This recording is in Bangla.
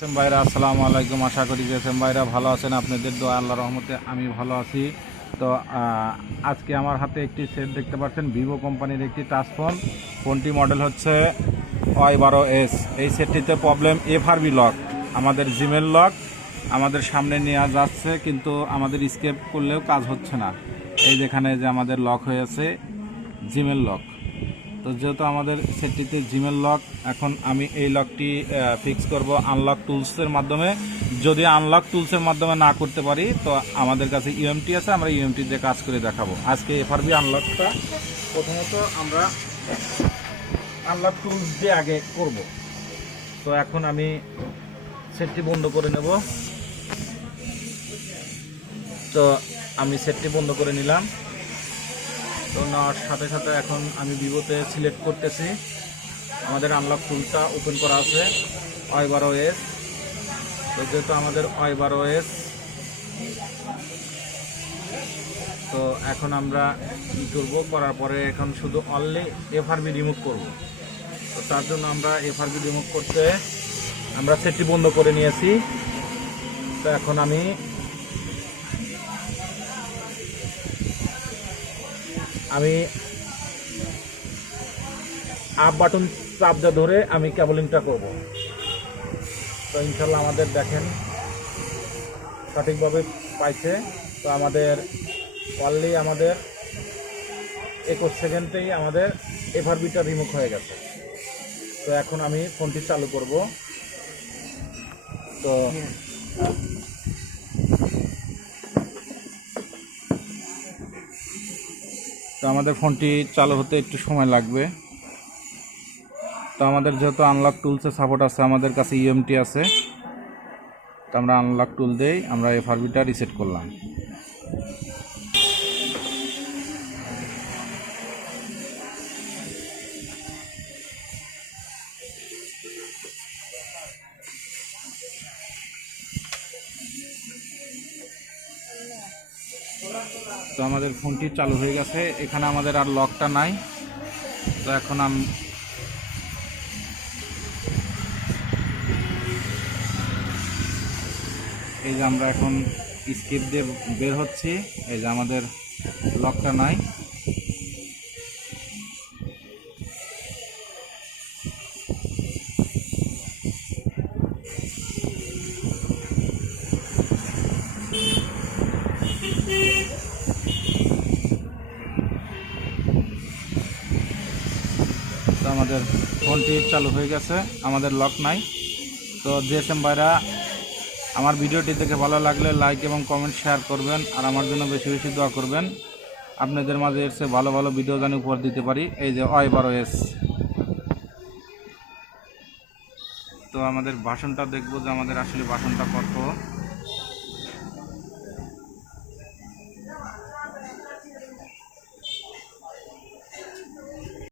ভাইরা আসসালামু আলাইকুম। আশা করি যে ভাইরা ভালো আছেন। আপনাদের দোয়া আল্লাহর রহমতে আমি ভালো আছি। তো আজকে আমার হাতে একটি সেট দেখতে পাচ্ছেন, ভিভো কোম্পানির একটি টাচ ফোন। ফোনটি মডেল হচ্ছে Y12s। এই সেটটিতে প্রবলেম FRB লক, আমাদের জিমেল লক আমাদের সামনে নেওয়া যাচ্ছে, কিন্তু আমাদের স্কেপ করলেও কাজ হচ্ছে না। এই যেখানে যে আমাদের লক হয়েছে জিমেল লক। তো যেহেতু আমাদের সেটটিতে জিমেল লক, এখন আমি এই লকটি ফিক্স করব আনলক টুলসের মাধ্যমে। যদি আনলক টুলসের মাধ্যমে না করতে পারি তো আমাদের কাছে ইউএমটি আছে, আমরা ইউএমটি দিয়ে কাজ করে দেখাবো। আজকে FRB আনলকটা প্রথমত আমরা আনলক টুলস দিয়ে আগে করব। তো এখন আমি সেটটি বন্ধ করে নেব। তো আমি সেটটি বন্ধ করে নিলাম। তো নেওয়ার সাথে সাথে এখন আমি ভিভোতে সিলেক্ট করতেছি। আমাদের আনলক টুলটা ওপেন করা আছে Y12s। তো যেহেতু আমাদের Y12s, তো এখন আমরা কী করবো, করার পরে এখন শুধু অনলি FRB রিমুভ করব। তো তার জন্য আমরা FRB রিমুভ করতে আমরা সেটটি বন্ধ করে নিয়েছি। তো এখন আমি আপ বাটন চাপ দিয়ে ধরে আমি কেবলিংটা করব। তো ইনশাল্লাহ আমাদের দেখেন সঠিকভাবে পাইছে। তো আমাদের অনলি আমাদের 21 সেকেন্ডেই আমাদের FRBটা রিমুভ হয়ে গেছে। তো এখন আমি ফোনটি চালু করব। তো আমাদের ফোনটি চালু হতে একটু সময় লাগবে। তো আমাদের যেহেতু আনলক টুলসের সাপোর্ট আছে, আমাদের কাছে ইউএমটি আছে, তো আমরা আনলক টুল দিয়েই আমরা FRBটা রিসেট করলাম। তো আমাদের ফোনটি চালু হয়ে গেছে, এখানে আমাদের আর লকটা নাই। তো এখন এই যে আমরা এখন স্কেপ দিয়ে বের হচ্ছি। এই যে আমাদের লকটা নাই। তো আমাদের ফোনটি চালু হয়ে গেছে, আমাদের লক নাই। তো ভাইরা আমার ভিডিওটি দেখে ভালো লাগলে লাইক এবং কমেন্ট শেয়ার করবেন, আর আমার জন্য বেশি বেশি দোয়া করবেন। আপনাদের মাঝে এসে ভালো ভালো ভিডিও জানি উপহার দিতে পারি। এই যে Y12s। তো আমাদের ভাষণটা দেখবো যে আমাদের আসলে ভাষণটা কত।